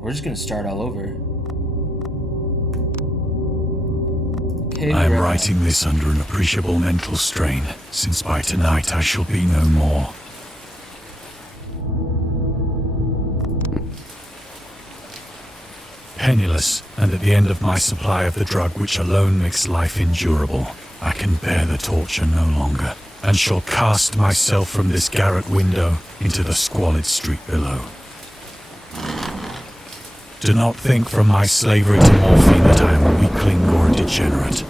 We're just gonna start all over. Okay, I am writing this under an appreciable mental strain, since by tonight I shall be no more. Penniless, and at the end of my supply of the drug which alone makes life endurable, I can bear the torture no longer, and shall cast myself from this garret window into the squalid street below. Do not think from my slavery to morphine that I am a weakling or a degenerate.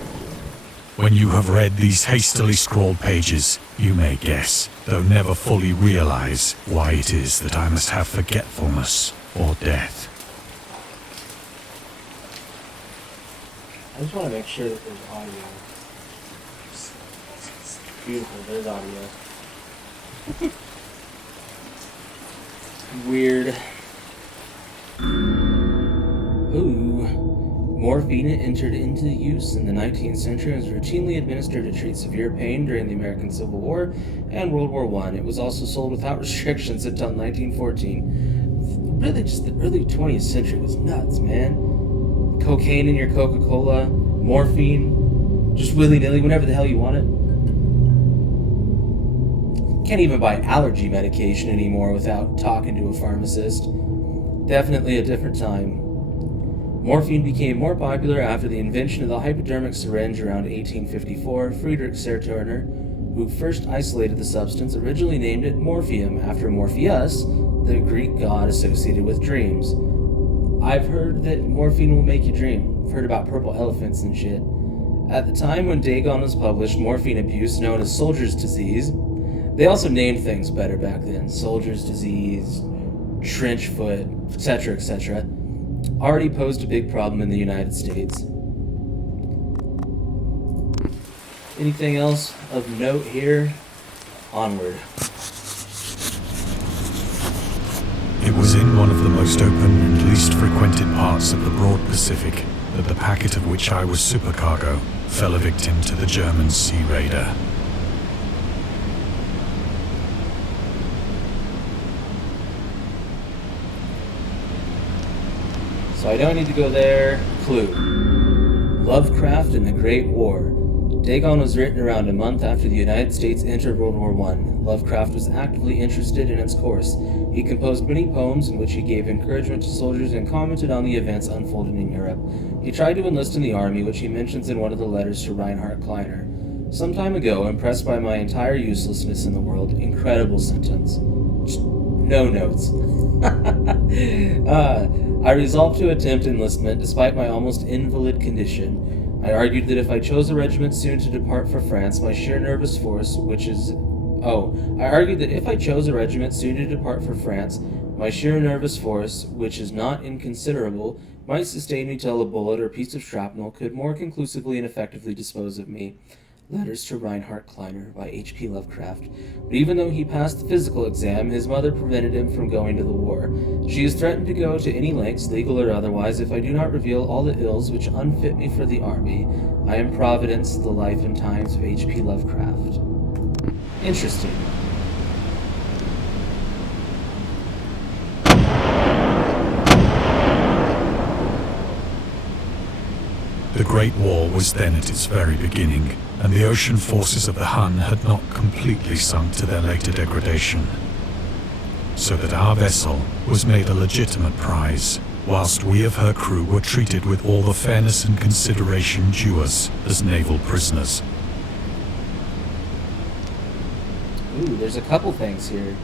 When you have read these hastily scrawled pages, you may guess, though never fully realize, why it is that I must have forgetfulness or death. I just want to make sure that there's audio. It's beautiful, there's audio. Weird. Ooh. Morphine entered into use in the 19th century and was routinely administered to treat severe pain during the American Civil War and World War I. It was also sold without restrictions until 1914. Really, just the early 20th century was nuts, man. Cocaine in your Coca-Cola, morphine, just willy-nilly, whenever the hell you want it. Can't even buy allergy medication anymore without talking to a pharmacist. Definitely a different time. Morphine became more popular after the invention of the hypodermic syringe around 1854. Friedrich Serturner, who first isolated the substance, originally named it morphium after Morpheus, the Greek god associated with dreams. I've heard that morphine will make you dream. I've heard about purple elephants and shit. At the time when Dagon was published, morphine abuse, known as soldier's disease, they also named things better back then. Soldier's disease, trench foot, etc., etc., already posed a big problem in the United States. Anything else of note here? Onward. It was in one of the most open and least frequented parts of the broad Pacific that the packet of which I was supercargo fell a victim to the German sea raider. So I don't need to go there. Clue. Lovecraft and the Great War. Dagon was written around a month after the United States entered World War I. Lovecraft was actively interested in its course. He composed many poems in which he gave encouragement to soldiers and commented on the events unfolding in Europe. He tried to enlist in the army, which he mentions in one of the letters to Reinhard Kleiner. Some time ago, impressed by my entire uselessness in the world, incredible sentence. Just no notes. I resolved to attempt enlistment despite my almost invalid condition. I argued that if I chose a regiment soon to depart for France, my sheer nervous force, which is not inconsiderable, might sustain me till a bullet or piece of shrapnel could more conclusively and effectively dispose of me. Letters to Reinhard Kleiner by H.P. Lovecraft. But even though he passed the physical exam, his mother prevented him from going to the war. She has threatened to go to any lengths, legal or otherwise, if I do not reveal all the ills which unfit me for the army. I am Providence, the life and times of H.P. Lovecraft. Interesting. The Great War was then at its very beginning, and the ocean forces of the Hun had not completely sunk to their later degradation. So that our vessel was made a legitimate prize, whilst we of her crew were treated with all the fairness and consideration due us as naval prisoners. Ooh, there's a couple things here.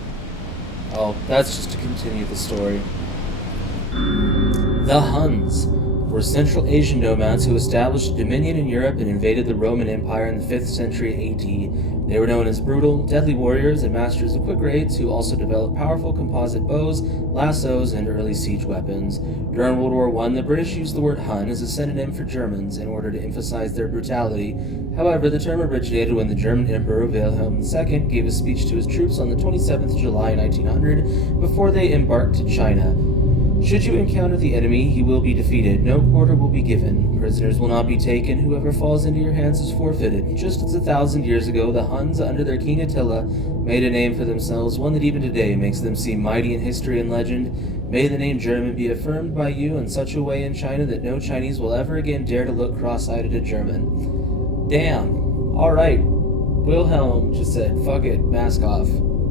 Oh, that's just to continue the story. The Huns were Central Asian nomads who established a dominion in Europe and invaded the Roman Empire in the 5th century AD. They were known as brutal, deadly warriors and masters of quick raids who also developed powerful composite bows, lassos, and early siege weapons. During World War I, the British used the word Hun as a synonym for Germans in order to emphasize their brutality. However, the term originated when the German Emperor Wilhelm II gave a speech to his troops on the 27th July 1900 before they embarked to China. Should you encounter the enemy, he will be defeated. No quarter will be given. Prisoners will not be taken. Whoever falls into your hands is forfeited. Just as 1,000 years ago, the Huns, under their king Attila, made a name for themselves, one that even today makes them seem mighty in history and legend. May the name German be affirmed by you in such a way in China that no Chinese will ever again dare to look cross-eyed at a German. Damn. Alright. Wilhelm just said, fuck it, mask off.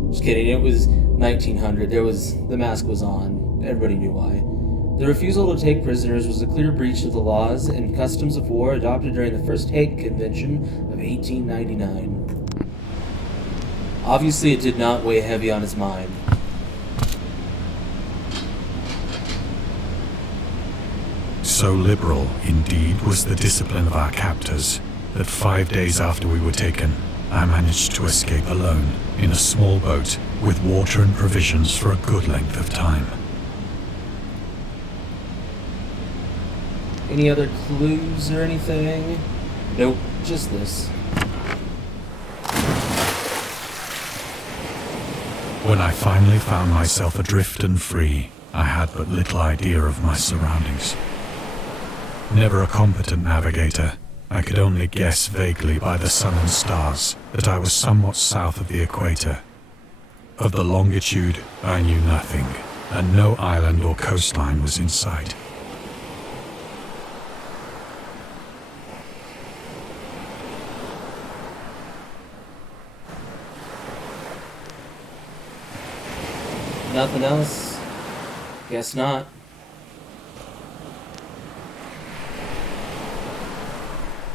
Just kidding, it was 1900. The mask was on. Everybody knew why. The refusal to take prisoners was a clear breach of the laws and customs of war adopted during the First Hague Convention of 1899. Obviously, it did not weigh heavy on his mind. So liberal, indeed, was the discipline of our captors, that 5 days after we were taken, I managed to escape alone, in a small boat, with water and provisions for a good length of time. Any other clues or anything? Nope, just this. When I finally found myself adrift and free, I had but little idea of my surroundings. Never a competent navigator, I could only guess vaguely by the sun and stars that I was somewhat south of the equator. Of the longitude, I knew nothing, and no island or coastline was in sight. Nothing else? Guess not.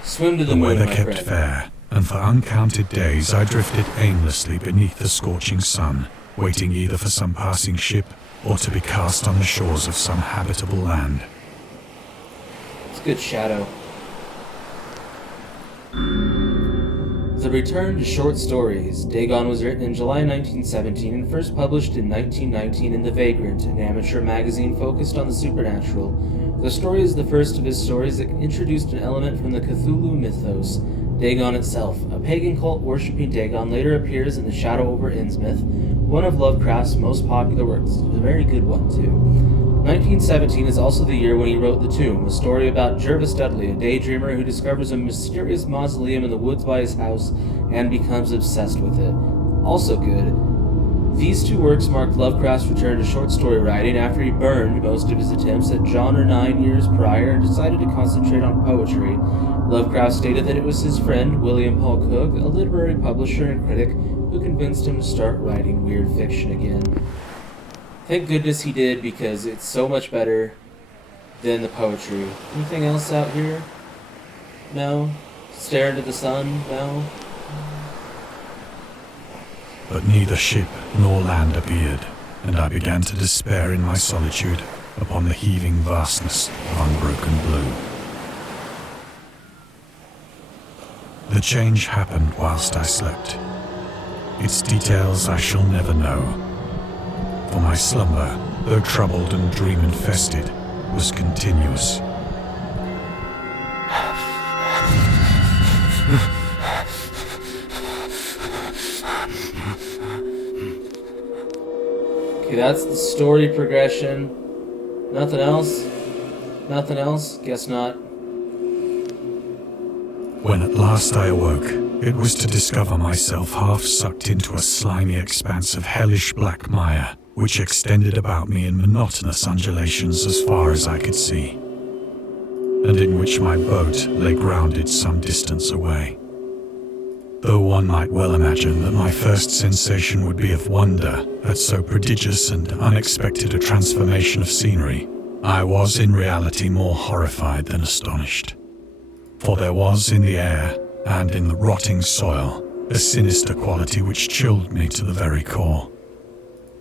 Swim to the moon, weather my kept friend. fair, and for uncounted days I drifted aimlessly beneath the scorching sun, waiting either for some passing ship or to be cast on the shores of some habitable land. It's a good shadow. The Return to Short Stories. Dagon was written in July 1917 and first published in 1919 in The Vagrant, an amateur magazine focused on the supernatural. The story is the first of his stories that introduced an element from the Cthulhu mythos. Dagon itself, a pagan cult worshipping Dagon, later appears in The Shadow over Innsmouth, one of Lovecraft's most popular works. It was a very good one, too. 1917 is also the year when he wrote The Tomb, a story about Jervis Dudley, a daydreamer who discovers a mysterious mausoleum in the woods by his house and becomes obsessed with it. Also good. These two works marked Lovecraft's return to short story writing after he burned most of his attempts at genre 9 years prior and decided to concentrate on poetry. Lovecraft stated that it was his friend, William Paul Cook, a literary publisher and critic, who convinced him to start writing weird fiction again. Thank goodness he did, because it's so much better than the poetry. Anything else out here? No? Stare into the sun? No? But neither ship nor land appeared, and I began to despair in my solitude upon the heaving vastness of unbroken blue. The change happened whilst I slept. Its details I shall never know. For my slumber, though troubled and dream-infested, was continuous. Okay, that's the story progression. Nothing else? Nothing else? Guess not. When at last I awoke, it was to discover myself half sucked into a slimy expanse of hellish black mire, which extended about me in monotonous undulations as far as I could see, and in which my boat lay grounded some distance away. Though one might well imagine that my first sensation would be of wonder at so prodigious and unexpected a transformation of scenery, I was in reality more horrified than astonished. For there was in the air, and in the rotting soil, a sinister quality which chilled me to the very core.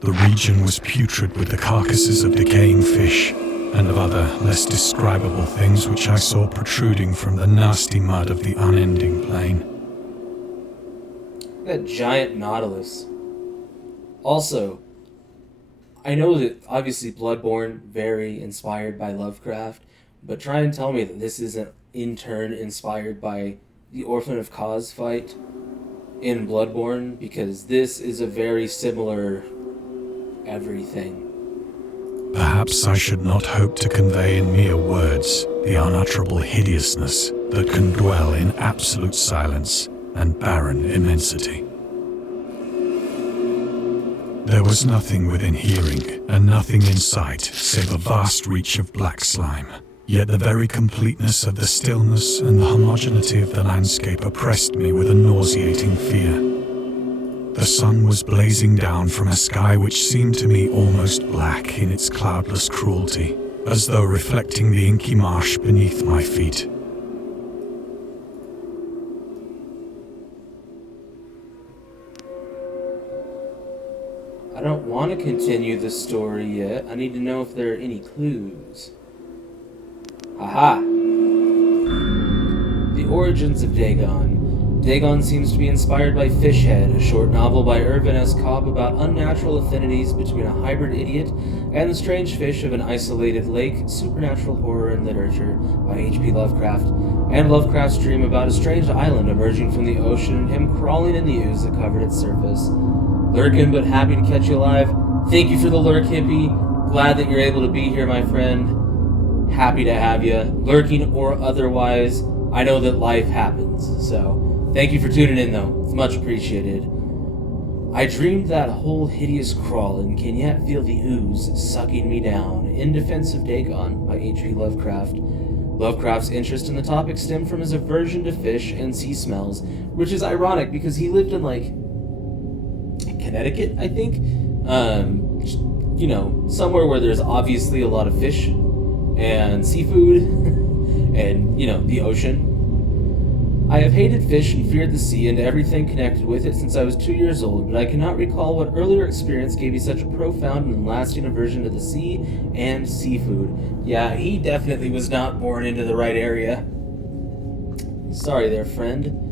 The region was putrid with the carcasses of decaying fish, and of other, less describable things which I saw protruding from the nasty mud of the unending plain. That giant nautilus. Also, I know that obviously Bloodborne, very inspired by Lovecraft, but try and tell me that this isn't in turn inspired by the Orphan of Cause fight in Bloodborne, because this is a very similar everything. Perhaps I should not hope to convey in mere words the unutterable hideousness that can dwell in absolute silence and barren immensity. There was nothing within hearing, and nothing in sight, save a vast reach of black slime. Yet the very completeness of the stillness and the homogeneity of the landscape oppressed me with a nauseating fear. The sun was blazing down from a sky which seemed to me almost black in its cloudless cruelty, as though reflecting the inky marsh beneath my feet. I don't want to continue the story yet. I need to know if there are any clues. Aha! The origins of Dagon. Dagon seems to be inspired by Fishhead, a short novel by Irvin S. Cobb about unnatural affinities between a hybrid idiot and the strange fish of an isolated lake, supernatural horror and literature by H.P. Lovecraft, and Lovecraft's dream about a strange island emerging from the ocean and him crawling in the ooze that covered its surface. Lurking, but happy to catch you alive. Thank you for the lurk, hippie. Glad that you're able to be here, my friend. Happy to have you, lurking or otherwise. I know that life happens, so thank you for tuning in, though. It's much appreciated. I dreamed that whole hideous crawl and can yet feel the ooze sucking me down. In Defense of Dagon by H.P. Lovecraft. Lovecraft's interest in the topic stemmed from his aversion to fish and sea smells, which is ironic because he lived in, Connecticut, I think. Somewhere where there's obviously a lot of fish and seafood and, the ocean. I have hated fish and feared the sea and everything connected with it since I was 2 years old, but I cannot recall what earlier experience gave me such a profound and lasting aversion to the sea and seafood. Yeah, he definitely was not born into the right area. Sorry there, friend.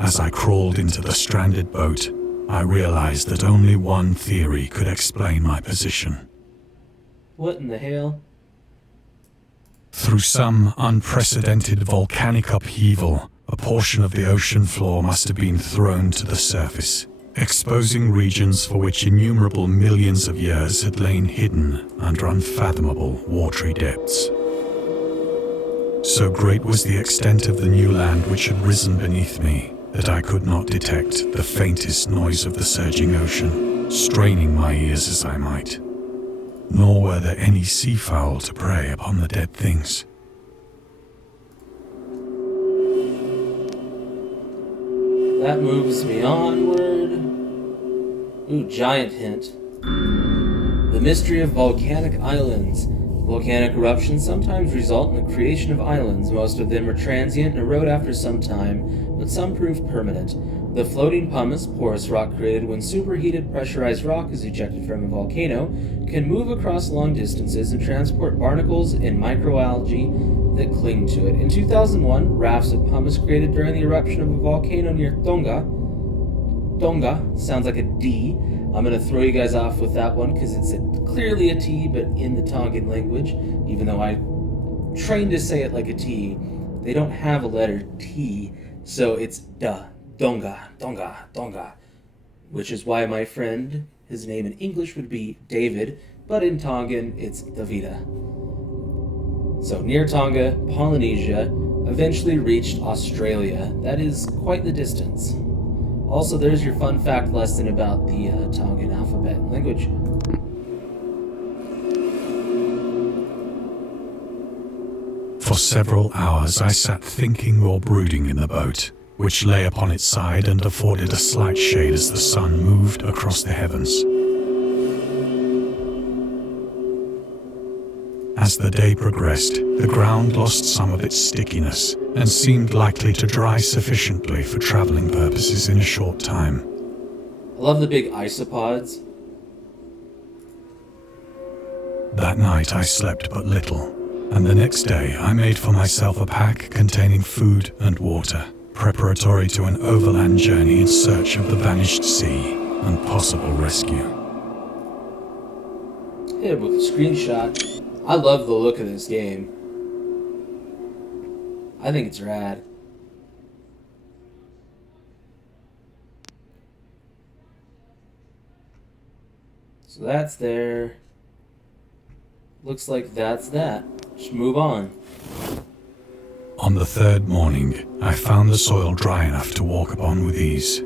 As I crawled into the stranded boat, I realized that only one theory could explain my position. What in the hell? Through some unprecedented volcanic upheaval, a portion of the ocean floor must have been thrown to the surface, exposing regions for which innumerable millions of years had lain hidden under unfathomable watery depths. So great was the extent of the new land which had risen beneath me, that I could not detect the faintest noise of the surging ocean, straining my ears as I might. Nor were there any seafowl to prey upon the dead things. That moves me onward. Ooh, giant hint. The mystery of volcanic islands. Volcanic eruptions sometimes result in the creation of islands. Most of them are transient and erode after some time, but some prove permanent. The floating pumice, porous rock created when superheated pressurized rock is ejected from a volcano, can move across long distances and transport barnacles and microalgae that cling to it. In 2001, rafts of pumice created during the eruption of a volcano near Tonga sounds like a D. I'm going to throw you guys off with that one because it's clearly a T, but in the Tongan language, even though I trained to say it like a T, they don't have a letter T, so it's da, Donga, which is why my friend, his name in English would be David, but in Tongan, it's Davida. So near Tonga, Polynesia, eventually reached Australia. That is quite the distance. Also, there's your fun fact lesson about the Tongan alphabet and language. For several hours I sat thinking or brooding in the boat, which lay upon its side and afforded a slight shade as the sun moved across the heavens. As the day progressed, the ground lost some of its stickiness and seemed likely to dry sufficiently for traveling purposes in a short time. I love the big isopods. That night I slept but little, and the next day I made for myself a pack containing food and water, preparatory to an overland journey in search of the vanished sea and possible rescue. Hit it with a screenshot. I love the look of this game. I think it's rad. So that's there. Looks like that's that. Just move on. On On the third morning, I found the soil dry enough to walk upon with ease.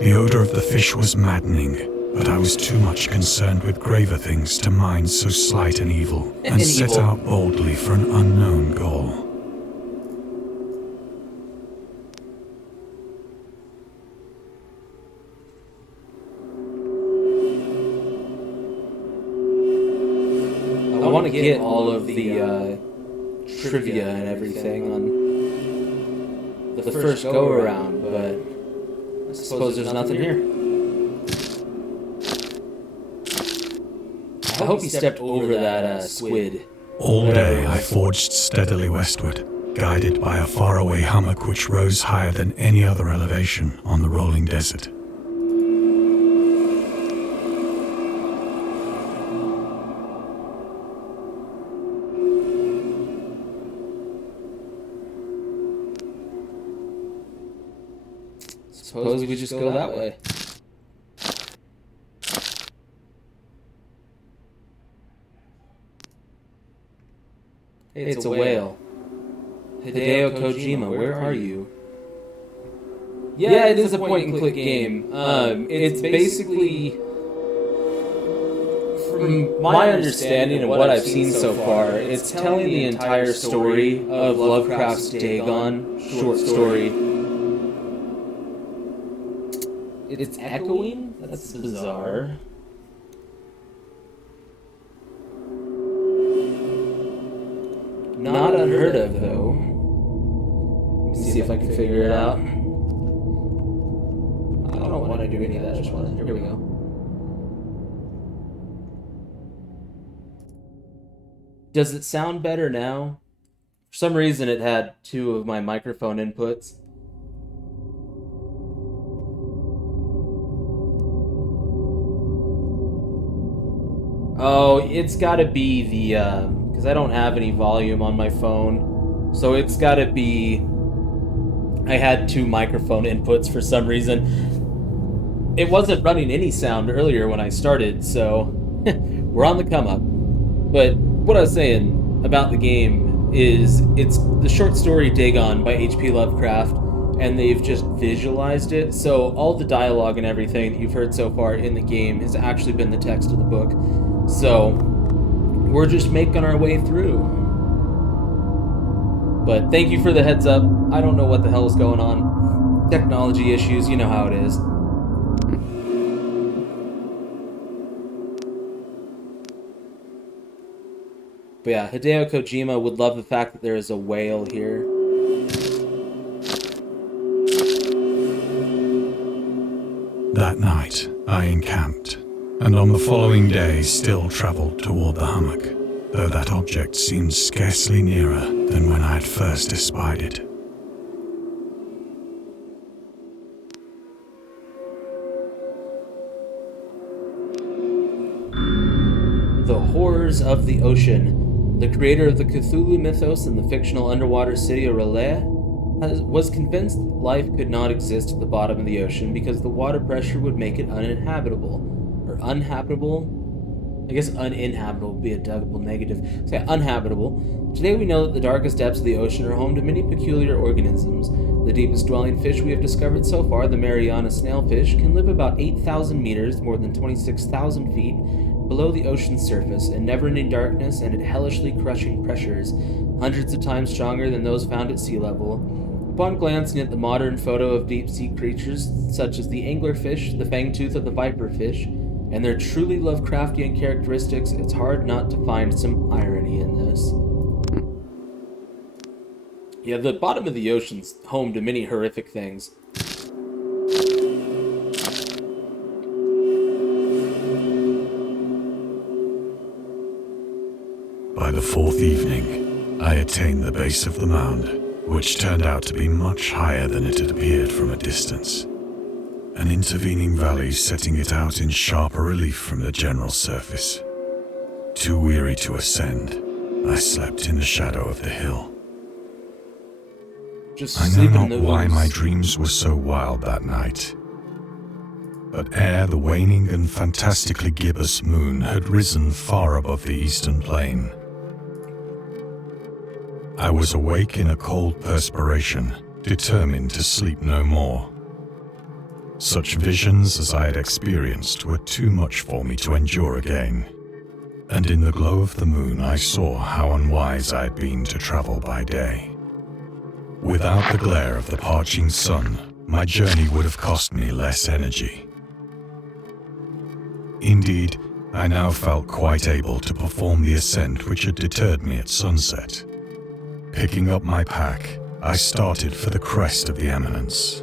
The odor of the fish was maddening, but I was too much concerned with graver things to mind so slight an evil, and set out boldly for an unknown goal. I want to get all of the trivia and everything on the first go-around, but I suppose there's nothing here. I hope he stepped over that squid. All day I forged steadily westward, guided by a faraway hummock which rose higher than any other elevation on the rolling desert. Suppose we just go that way. Hey, it's a whale. Hideo Kojima, where are you? Yeah, it is a point-and-click game. It's basically, from my understanding and what I've seen so far, it's telling the entire story of Lovecraft's Dagon short story. It's echoing? That's bizarre. Not unheard of, though. Let me see if I can figure it out. I don't want to do any of that just once. Here we go. Does it sound better now? For some reason, it had two of my microphone inputs. Oh, it's gotta be the, because I don't have any volume on my phone. So it's gotta be, I had two microphone inputs for some reason. It wasn't running any sound earlier when I started, so we're on the come up. But what I was saying about the game is it's the short story Dagon by H.P. Lovecraft, and they've just visualized it. So all the dialogue and everything that you've heard so far in the game has actually been the text of the book. So we're just making our way through. But thank you for the heads up. I don't know what the hell is going on. Technology issues, you know how it is. But yeah, Hideo Kojima would love the fact that there is a whale here. That night, I encamped, and on the following day still travelled toward the hummock, though that object seemed scarcely nearer than when I had first espied it. The Horrors of the Ocean. The creator of the Cthulhu mythos and the fictional underwater city of R'lyeh was convinced that life could not exist at the bottom of the ocean because the water pressure would make it uninhabitable. Or unhabitable? I guess uninhabitable would be a double negative. Say unhabitable. Today we know that the darkest depths of the ocean are home to many peculiar organisms. The deepest dwelling fish we have discovered so far, the Mariana snailfish, can live about 8,000 meters, more than 26,000 feet, below the ocean's surface, in never-ending darkness and at hellishly crushing pressures, hundreds of times stronger than those found at sea level. Upon glancing at the modern photo of deep-sea creatures, such as the anglerfish, the fangtooth of the viperfish, and their truly Lovecraftian characteristics, it's hard not to find some irony in this. Yeah, the bottom of the ocean's home to many horrific things. By the fourth evening, I attained the base of the mound, which turned out to be much higher than it had appeared from a distance, an intervening valley setting it out in sharper relief from the general surface. Too weary to ascend, I slept in the shadow of the hill. I know not why my dreams were so wild that night, but ere the waning and fantastically gibbous moon had risen far above the eastern plain, I was awake in a cold perspiration, determined to sleep no more. Such visions as I had experienced were too much for me to endure again, and in the glow of the moon I saw how unwise I had been to travel by day. Without the glare of the parching sun, my journey would have cost me less energy. Indeed, I now felt quite able to perform the ascent which had deterred me at sunset. Picking up my pack, I started for the crest of the eminence.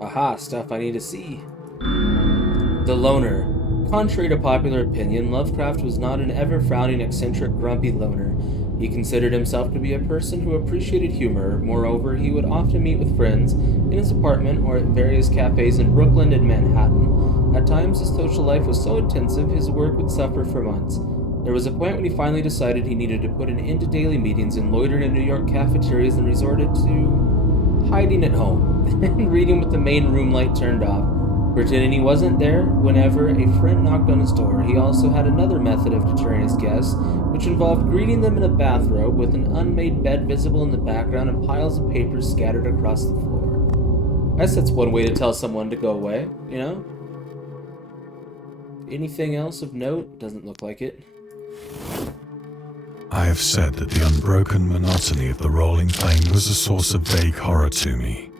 Aha, stuff I need to see. The Loner. Contrary to popular opinion, Lovecraft was not an ever-frowning, eccentric, grumpy loner. He considered himself to be a person who appreciated humor. Moreover, he would often meet with friends in his apartment or at various cafes in Brooklyn and Manhattan. At times, his social life was so intensive, his work would suffer for months. There was a point when he finally decided he needed to put an end to daily meetings and loitered in New York cafeterias and resorted to hiding at home and reading with the main room light turned off, pretending he wasn't there whenever a friend knocked on his door. He also had another method of deterring his guests, which involved greeting them in a bathrobe with an unmade bed visible in the background and piles of papers scattered across the floor. I guess that's one way to tell someone to go away, you know? Anything else of note? Doesn't look like it. I have said that the unbroken monotony of the rolling plain was a source of vague horror to me.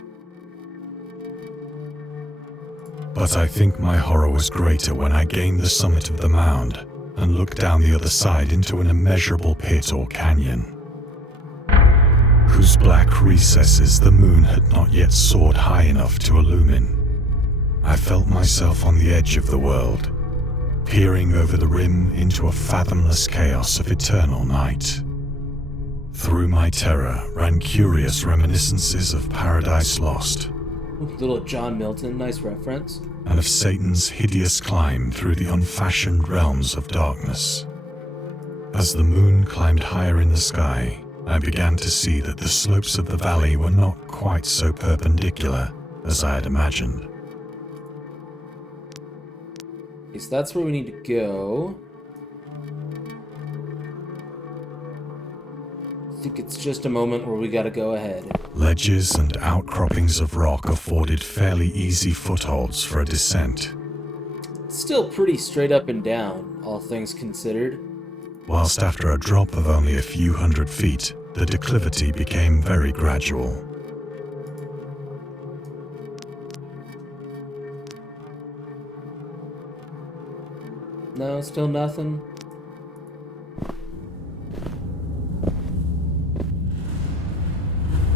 But I think my horror was greater when I gained the summit of the mound and looked down the other side into an immeasurable pit or canyon, whose black recesses the moon had not yet soared high enough to illumine. I felt myself on the edge of the world, peering over the rim into a fathomless chaos of eternal night. Through my terror ran curious reminiscences of Paradise Lost, Little John Milton, nice reference. and of Satan's hideous climb through the unfashioned realms of darkness. As the moon climbed higher in the sky, I began to see that the slopes of the valley were not quite so perpendicular as I had imagined. Okay, so that's where we need to go. I think it's just a moment where we gotta go ahead. Ledges and outcroppings of rock afforded fairly easy footholds for a descent, Still pretty straight up and down, all things considered. whilst after a drop of only a few hundred feet, the declivity became very gradual. No, still nothing.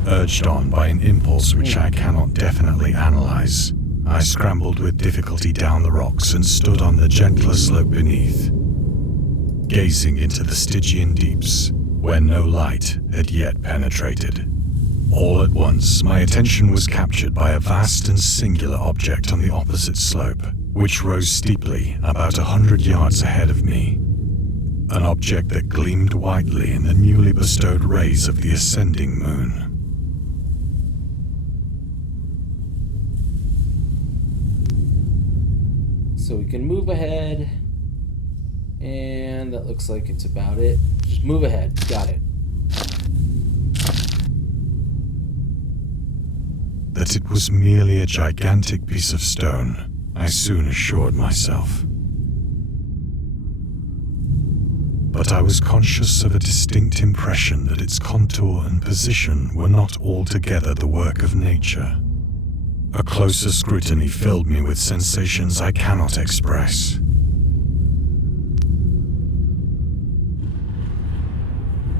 Urged on by an impulse which I cannot definitely analyze, I scrambled with difficulty down the rocks and stood on the gentler slope beneath, gazing into the Stygian deeps, where no light had yet penetrated. All at once, my attention was captured by a vast and singular object on the opposite slope, which rose steeply about 100 yards ahead of me. An object that gleamed whitely in the newly bestowed rays of the ascending moon. So we can move ahead. And that looks like it's about it. Just move ahead. Got it. That it was merely a gigantic piece of stone, I soon assured myself. But I was conscious of a distinct impression that its contour and position were not altogether the work of nature. A closer scrutiny filled me with sensations I cannot express.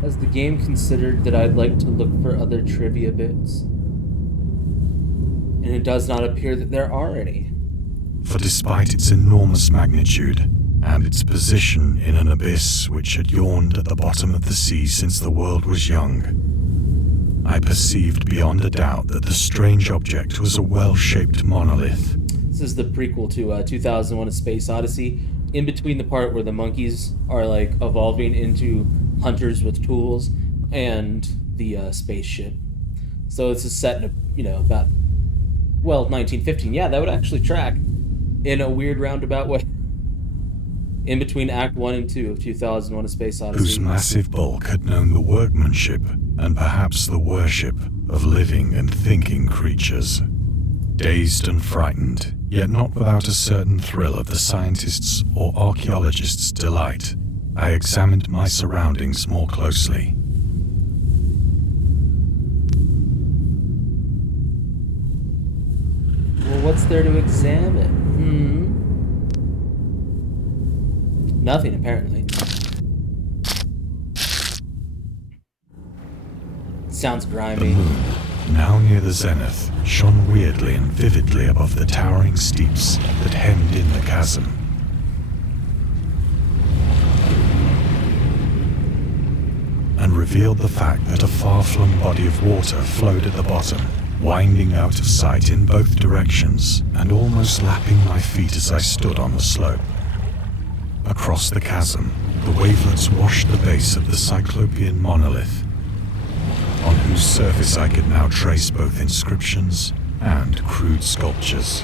Has the game considered that I'd like to look for other trivia bits? And it does not appear that there are any. For despite its enormous magnitude, and its position in an abyss which had yawned at the bottom of the sea since the world was young, I perceived beyond a doubt that the strange object was a well-shaped monolith. This is the prequel to 2001: A Space Odyssey. In between the part where the monkeys are like evolving into hunters with tools and the spaceship. So this is set in about 1915. Yeah, that would actually track in a weird roundabout way. in between Act 1 and 2 of 2001: A Space Odyssey. Whose massive bulk had known the workmanship and perhaps the worship of living and thinking creatures. Dazed and frightened, yet not without a certain thrill of the scientist's or archaeologist's delight, I examined my surroundings more closely. Well, what's there to examine? Nothing, apparently. Sounds grimy. The moon, now near the zenith, shone weirdly and vividly above the towering steeps that hemmed in the chasm. And revealed the fact that a far-flung body of water flowed at the bottom, winding out of sight in both directions and almost lapping my feet as I stood on the slope. Across the chasm, the wavelets washed the base of the Cyclopean monolith, on whose surface I could now trace both inscriptions and crude sculptures.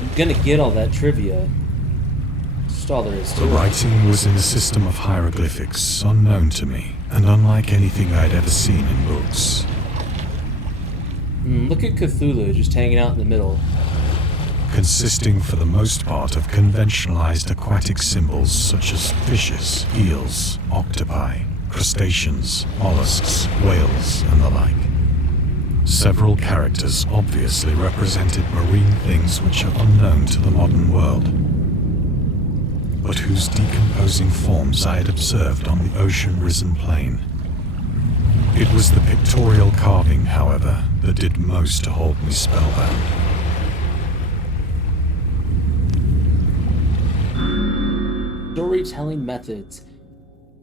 I'm gonna get all that trivia. Just all there is to The it. writing was in a system of hieroglyphics unknown to me, and unlike anything I'd ever seen in books. Look at Cthulhu just hanging out in the middle. Consisting for the most part of conventionalized aquatic symbols such as fishes, eels, octopi, crustaceans, mollusks, whales, and the like. Several characters obviously represented marine things which are unknown to the modern world, but whose decomposing forms I had observed on the ocean-risen plain. It was the pictorial carving, however, that did most to hold me spellbound. Storytelling methods.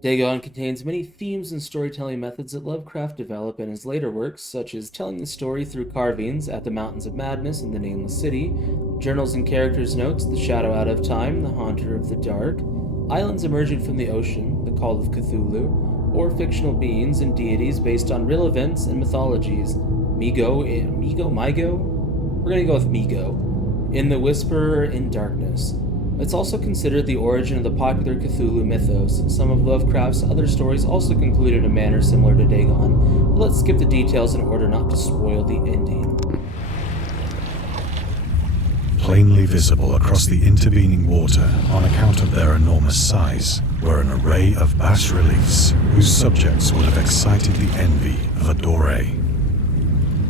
Dagon contains many themes and storytelling methods that Lovecraft developed in his later works, such as telling the story through carvings at the Mountains of Madness and the Nameless City, journals and characters' notes, The Shadow Out of Time, The Haunter of the Dark, islands emerging from the ocean, The Call of Cthulhu, or fictional beings and deities based on real events and mythologies. Migo? We're gonna go with Migo. In The Whisperer in Darkness. It's also considered the origin of the popular Cthulhu mythos. Some of Lovecraft's other stories also conclude in a manner similar to Dagon, but let's skip the details in order not to spoil the ending. Plainly visible across the intervening water on account of their enormous size were an array of bas-reliefs whose subjects would have excited the envy of a doré.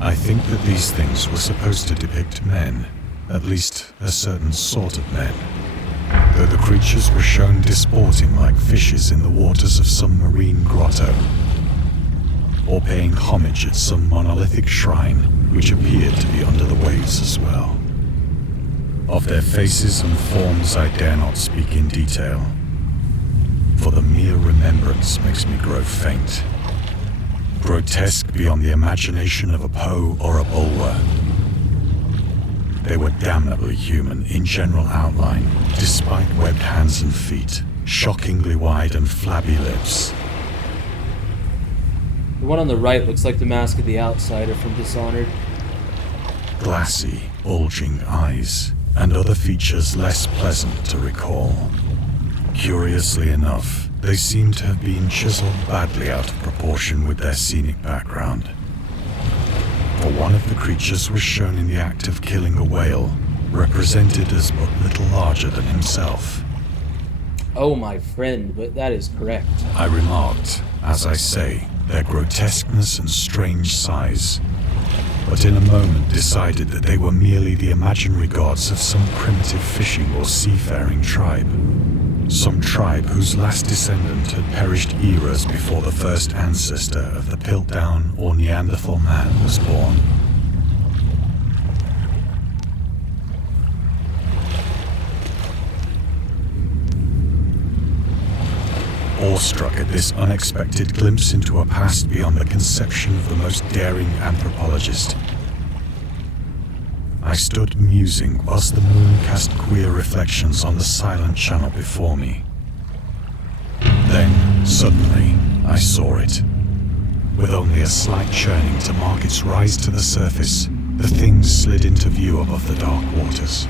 I think that these things were supposed to depict men, at least a certain sort of men, though the creatures were shown disporting like fishes in the waters of some marine grotto, or paying homage at some monolithic shrine which appeared to be under the waves as well. Of their faces and forms I dare not speak in detail, for the mere remembrance makes me grow faint. Grotesque beyond the imagination of a Poe or a Bulwer. They were damnably human in general outline, despite webbed hands and feet, shockingly wide and flabby lips. The one on the right looks like the mask of the Outsider from Dishonored. Glassy, bulging eyes, and other features less pleasant to recall. Curiously enough, they seem to have been chiseled badly out of proportion with their scenic background. For one of the creatures was shown in the act of killing a whale, represented as but little larger than himself. Oh, my friend, but that is correct. I remarked, as I say, their grotesqueness and strange size, but in a moment decided that they were merely the imaginary gods of some primitive fishing or seafaring tribe. Some tribe whose last descendant had perished eras before the first ancestor of the Piltdown or Neanderthal man was born. Awestruck at this unexpected glimpse into a past beyond the conception of the most daring anthropologist, I stood musing whilst the moon cast queer reflections on the silent channel before me. Then, suddenly, I saw it. With only a slight churning to mark its rise to the surface, the thing slid into view above the dark waters.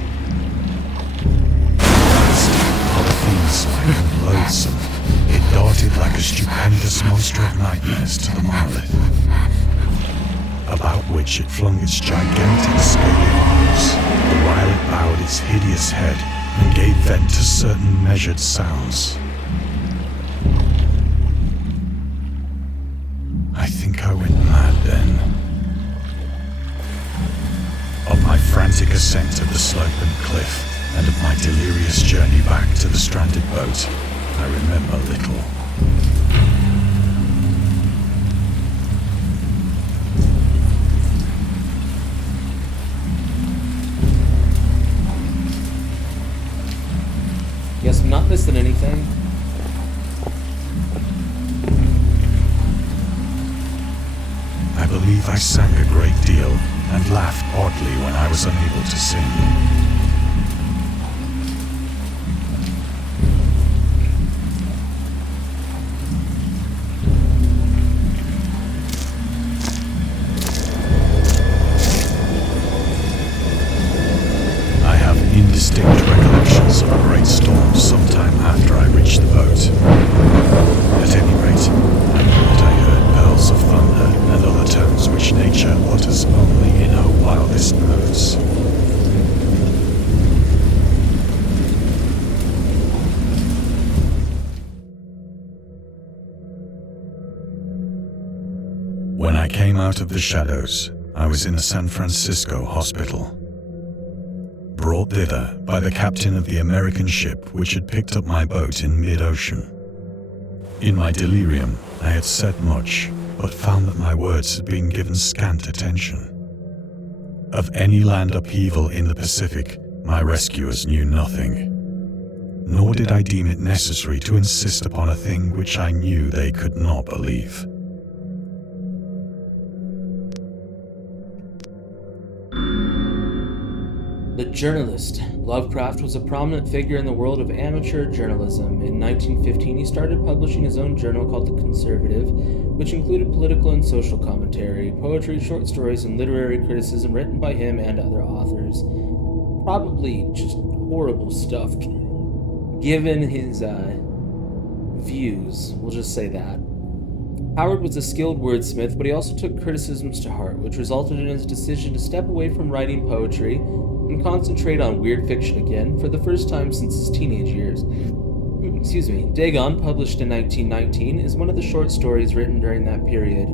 Fiend-like and loathsome, it darted like a stupendous monster of nightmares to the monolith, about which it flung its gigantic scaly arms, the while it bowed its hideous head and gave vent to certain measured sounds. I think I went mad then. Of my frantic ascent of the sloping cliff, and of my delirious journey back to the stranded boat, I remember little. Guess I'm not missing anything. I believe I sang a great deal and laughed oddly when I was unable to sing. Indistinct recollections of a great storm sometime after I reached the boat. At any rate, I knew that I heard pearls of thunder and other tones which nature utters only in her wildest moods. When I came out of the shadows, I was in a San Francisco hospital. Brought thither by the captain of the American ship which had picked up my boat in mid-ocean. In my delirium, I had said much, but found that my words had been given scant attention. Of any land upheaval in the Pacific, my rescuers knew nothing. Nor did I deem it necessary to insist upon a thing which I knew they could not believe. The journalist. Lovecraft was a prominent figure in the world of amateur journalism. In 1915, he started publishing his own journal called The Conservative, which included political and social commentary, poetry, short stories, and literary criticism written by him and other authors. Probably just horrible stuff, given his views. We'll just say that. Howard was a skilled wordsmith, but he also took criticisms to heart, which resulted in his decision to step away from writing poetry and concentrate on weird fiction again for the first time since his teenage years. Excuse me. Dagon, published in 1919, is one of the short stories written during that period.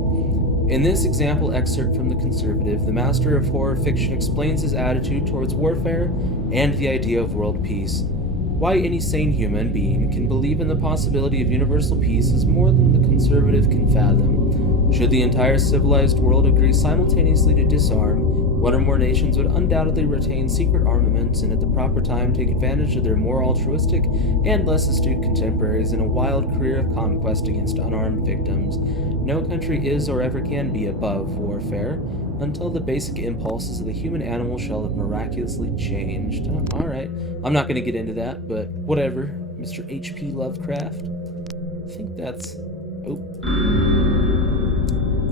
In this example excerpt from The Conservative, the master of horror fiction explains his attitude towards warfare and the idea of world peace. Why any sane human being can believe in the possibility of universal peace is more than the conservative can fathom. Should the entire civilized world agree simultaneously to disarm, one or more nations would undoubtedly retain secret armaments and at the proper time take advantage of their more altruistic and less astute contemporaries in a wild career of conquest against unarmed victims. No country is or ever can be above warfare until the basic impulses of the human animal shall have miraculously changed. Alright, I'm not going to get into that, but whatever. Mr. H.P. Lovecraft. I think that's...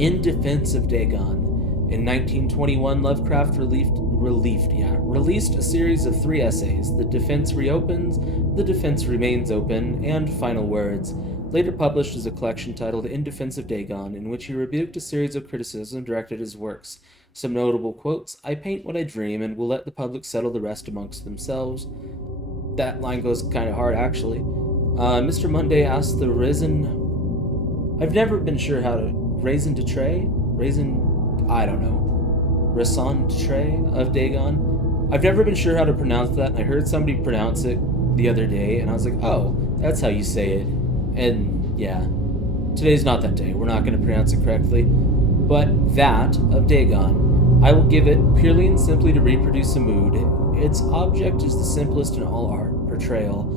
In Defense of Dagon. In 1921, Lovecraft released a series of 3 essays, The Defense Reopens, The Defense Remains Open, and Final Words, later published as a collection titled In Defense of Dagon, in which he rebuked a series of criticism directed at his works. Some notable quotes: "I paint what I dream, and will let the public settle the rest amongst themselves." That line goes kind of hard, actually. Mr. Monday asked the Raison d'etre of Dagon. I've never been sure how to pronounce that, and I heard somebody pronounce it the other day, and I was like, oh, that's how you say it. And yeah, today's not that day. We're not going to pronounce it correctly. But that of Dagon, I will give it purely and simply to reproduce a mood. Its object is the simplest in all art, portrayal.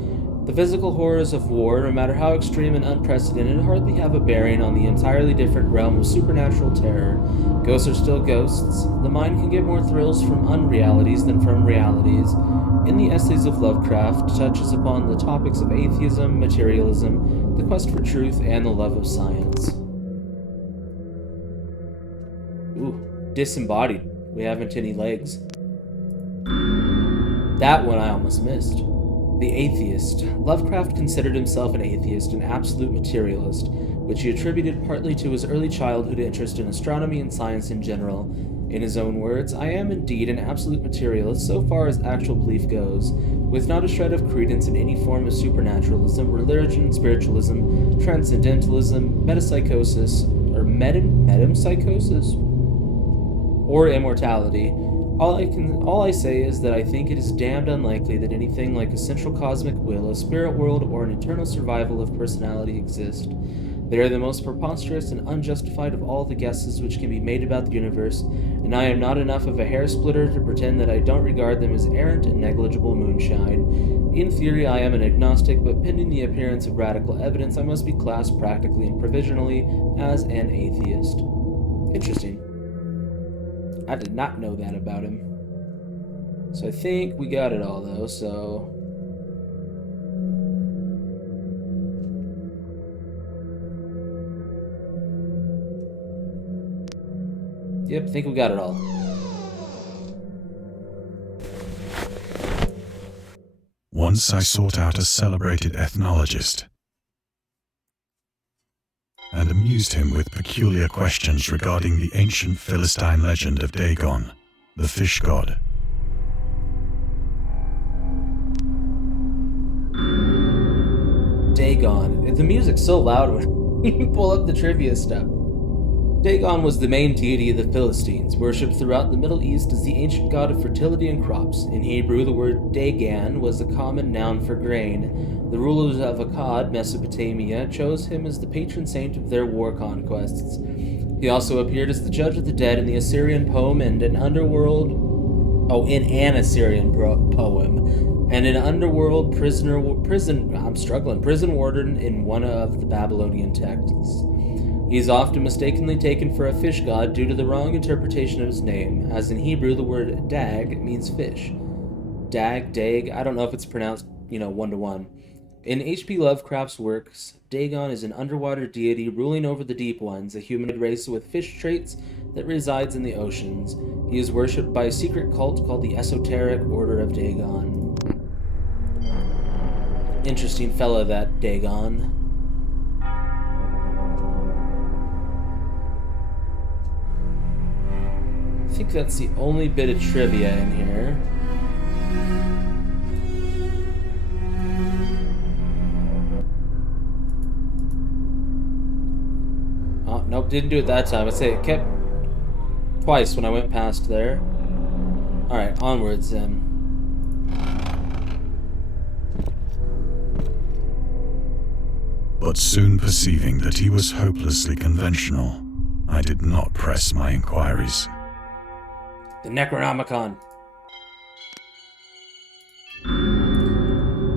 The physical horrors of war, no matter how extreme and unprecedented, hardly have a bearing on the entirely different realm of supernatural terror. Ghosts are still ghosts. The mind can get more thrills from unrealities than from realities. In the essays of Lovecraft, touches upon the topics of atheism, materialism, the quest for truth, and the love of science. Disembodied. We haven't any legs. That one I almost missed. The atheist. Lovecraft considered himself an atheist, an absolute materialist, which he attributed partly to his early childhood interest in astronomy and science in general. In his own words, I am indeed an absolute materialist so far as actual belief goes, with not a shred of credence in any form of supernaturalism, religion, spiritualism, transcendentalism, metapsychosis, or metempsychosis, or immortality. All I say is that I think it is damned unlikely that anything like a central cosmic will, a spirit world, or an eternal survival of personality exist. They are the most preposterous and unjustified of all the guesses which can be made about the universe, and I am not enough of a hair splitter to pretend that I don't regard them as errant and negligible moonshine. In theory, I am an agnostic, but pending the appearance of radical evidence, I must be classed practically and provisionally as an atheist. Interesting. I did not know that about him. So I think we got it all, though, so... Yep, I think we got it all. Once I sought out a celebrated ethnologist and amused him with peculiar questions regarding the ancient Philistine legend of Dagon, the fish god. Dagon. The music's so loud when you pull up the trivia stuff. Dagon was the main deity of the Philistines, worshipped throughout the Middle East as the ancient god of fertility and crops. In Hebrew, the word Dagan was a common noun for grain. The rulers of Akkad, Mesopotamia, chose him as the patron saint of their war conquests. He also appeared as the judge of the dead in the Assyrian poem and an underworld... in an Assyrian poem. And an underworld prison warden in one of the Babylonian texts. He is often mistakenly taken for a fish god due to the wrong interpretation of his name, as in Hebrew the word dag means fish. Dag, I don't know if it's pronounced, one-to-one. In H.P. Lovecraft's works, Dagon is an underwater deity ruling over the deep ones, a humanoid race with fish traits that resides in the oceans. He is worshipped by a secret cult called the Esoteric Order of Dagon. Interesting fella, that Dagon. I think that's the only bit of trivia in here. Oh, nope, didn't do it that time. I'd say it kept twice when I went past there. Alright, onwards then. But soon perceiving that he was hopelessly conventional, I did not press my inquiries. The Necronomicon.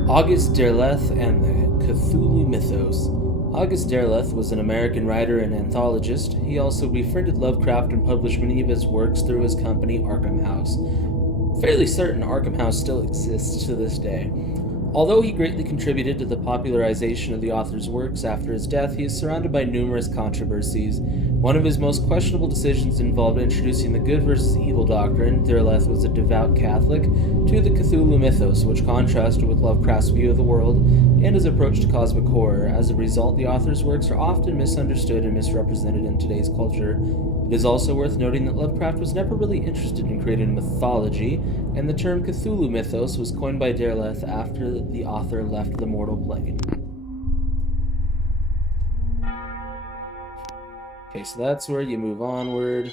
August Derleth and the Cthulhu Mythos. August Derleth was an American writer and anthologist. He also befriended Lovecraft and published many of his works through his company, Arkham House. Fairly certain Arkham House still exists to this day. Although he greatly contributed to the popularization of the author's works after his death, he is surrounded by numerous controversies. One of his most questionable decisions involved introducing the good versus evil doctrine. Derleth was a devout Catholic, to the Cthulhu mythos, which contrasted with Lovecraft's view of the world and his approach to cosmic horror. As a result, the author's works are often misunderstood and misrepresented in today's culture. It is also worth noting that Lovecraft was never really interested in creating mythology, and the term Cthulhu mythos was coined by Derleth after the author left the mortal plane. Okay, so that's where you move onward.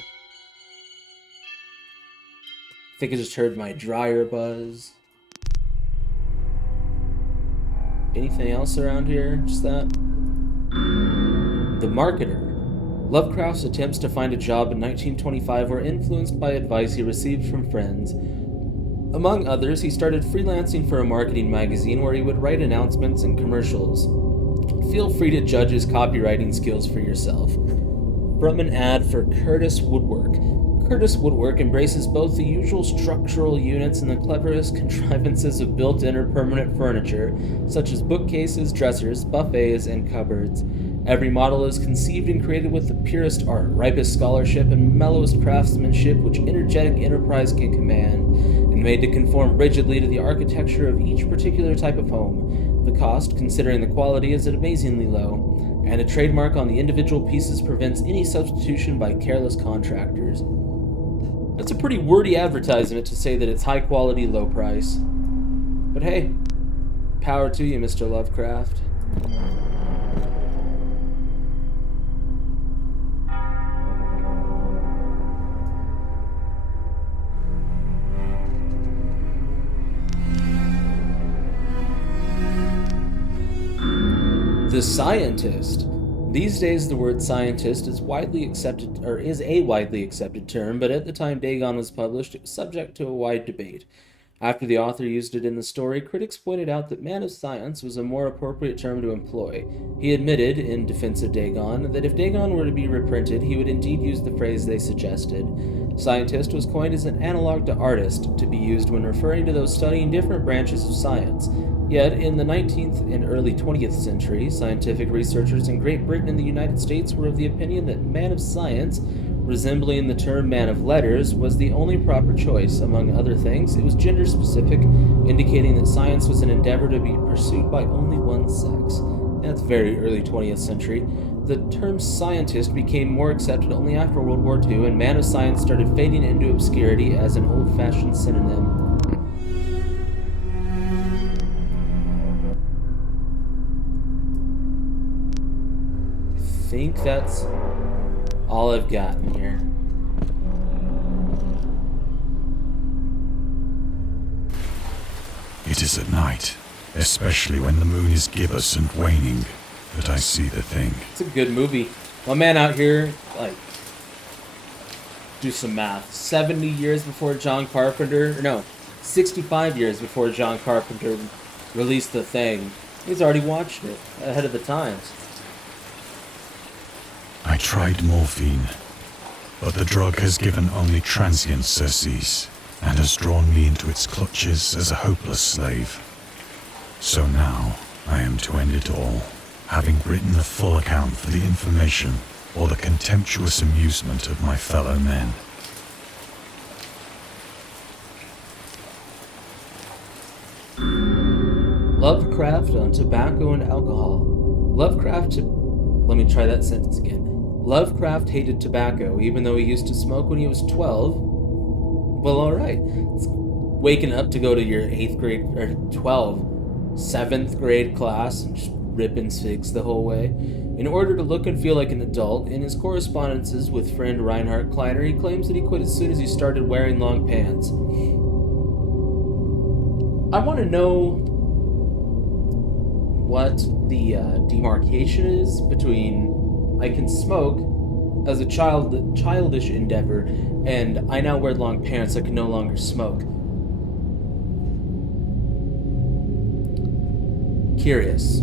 I think I just heard my dryer buzz. Anything else around here? Just that? The Marketer. Lovecraft's attempts to find a job in 1925 were influenced by advice he received from friends. Among others, he started freelancing for a marketing magazine where he would write announcements and commercials. Feel free to judge his copywriting skills for yourself. From an ad for Curtis Woodwork. Curtis Woodwork embraces both the usual structural units and the cleverest contrivances of built-in or permanent furniture, such as bookcases, dressers, buffets, and cupboards. Every model is conceived and created with the purest art, ripest scholarship, and mellowest craftsmanship which energetic enterprise can command, and made to conform rigidly to the architecture of each particular type of home. The cost, considering the quality, is amazingly low, and a trademark on the individual pieces prevents any substitution by careless contractors. That's a pretty wordy advertisement to say that it's high quality, low price. But hey, power to you, Mr. Lovecraft. The scientist. These days, the word scientist is a widely accepted term, but at the time Dagon was published, it was subject to a wide debate. After the author used it in the story, critics pointed out that man of science was a more appropriate term to employ. He admitted, in defense of Dagon, that if Dagon were to be reprinted, he would indeed use the phrase they suggested. Scientist was coined as an analog to artist, to be used when referring to those studying different branches of science. Yet, in the 19th and early 20th century, scientific researchers in Great Britain and the United States were of the opinion that man of science, resembling the term man of letters, was the only proper choice. Among other things, it was gender-specific, indicating that science was an endeavor to be pursued by only one sex. That's very early 20th century. The term scientist became more accepted only after World War II, and man of science started fading into obscurity as an old-fashioned synonym. I think that's all I've got in here. It is at night, especially when the moon is gibbous and waning, that I see the thing. It's a good movie. My man out here, do some math. 70 years before John Carpenter, 65 years before John Carpenter released The Thing. He's already watched it, ahead of the times. I tried morphine, but the drug has given only transient surcease, and has drawn me into its clutches as a hopeless slave. So now, I am to end it all, having written a full account for the information or the contemptuous amusement of my fellow men. Lovecraft on tobacco and alcohol. Let me try that sentence again. Lovecraft hated tobacco, even though he used to smoke when he was 12. Well, alright. Waking up to go to your 7th grade class and just ripping cigs the whole way. In order to look and feel like an adult, in his correspondences with friend Reinhard Kleiner, he claims that he quit as soon as he started wearing long pants. I want to know what the demarcation is between I can smoke as a childish endeavor, and I now wear long pants, I can no longer smoke. Curious.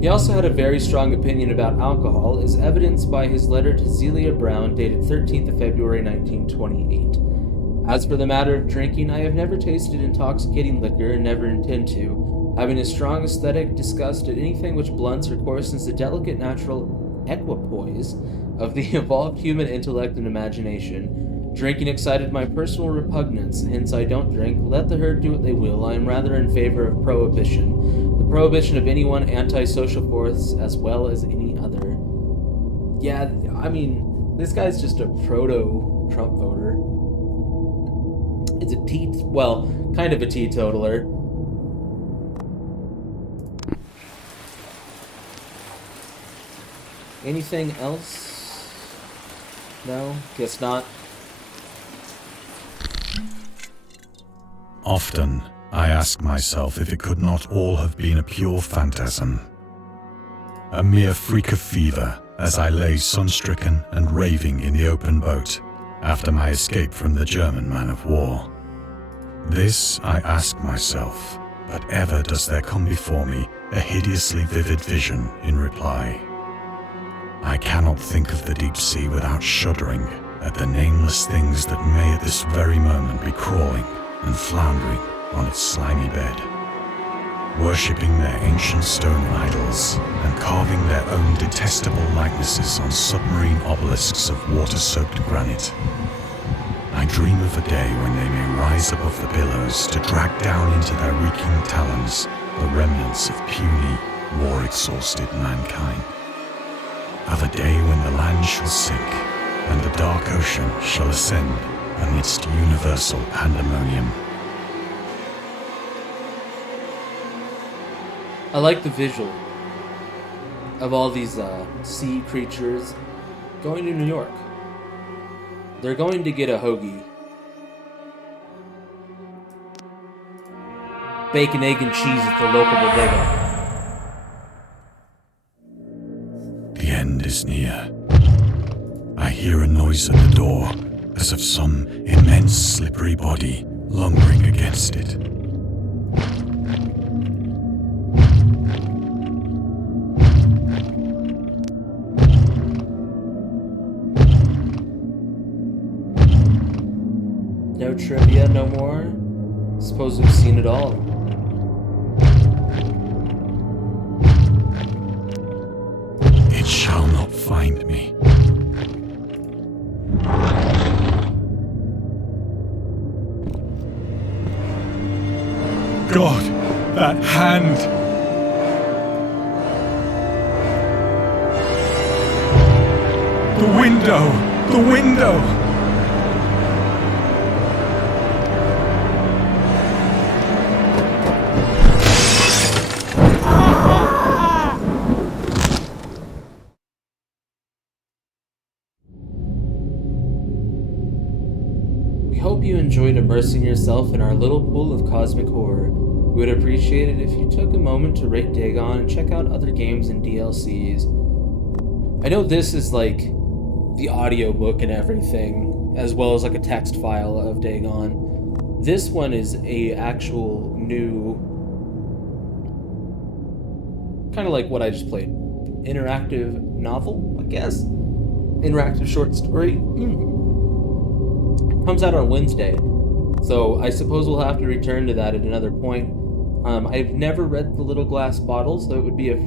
He also had a very strong opinion about alcohol, as evidenced by his letter to Zelia Brown dated 13th of February 1928. As for the matter of drinking, I have never tasted intoxicating liquor and never intend to. Having a strong aesthetic disgust at anything which blunts or coarsens the delicate natural equipoise of the evolved human intellect and imagination. Drinking excited my personal repugnance, hence I don't drink. Let the herd do what they will. I am rather in favor of prohibition. The prohibition of any one antisocial force as well as any other. Yeah, I mean, this guy's just a proto-Trump voter. It's a kind of a teetotaler. Anything else? No? Guess not. Often, I ask myself if it could not all have been a pure phantasm. A mere freak of fever as I lay sun-stricken and raving in the open boat after my escape from the German man of war. This I ask myself, but ever does there come before me a hideously vivid vision in reply. I cannot think of the deep sea without shuddering at the nameless things that may at this very moment be crawling and floundering on its slimy bed. worshipping their ancient stone idols and carving their own detestable likenesses on submarine obelisks of water-soaked granite. I dream of a day when they may rise above the billows to drag down into their reeking talons the remnants of puny, war-exhausted mankind. Of a day when the land shall sink and the dark ocean shall ascend amidst universal pandemonium. I like the visual of all these sea creatures going to New York. They're going to get a hoagie. Bacon, egg, and cheese at the local bodega. The end is near. I hear a noise at the door, as of some immense slippery body lumbering against it. No trivia, no more? Suppose we've seen it all. It shall not find me. God, that hand! The window! The window! We hope you enjoyed immersing yourself in our little pool of cosmic horror. We would appreciate it if you took a moment to rate Dagon and check out other games and DLCs. I know this is like the audiobook and everything, as well as like a text file of Dagon. This one is a actual new, kind of like what I just played. Interactive novel, I guess? Interactive short story? Comes out on Wednesday, so I suppose we'll have to return to that at another point. I've never read The Little Glass Bottle, so it would be a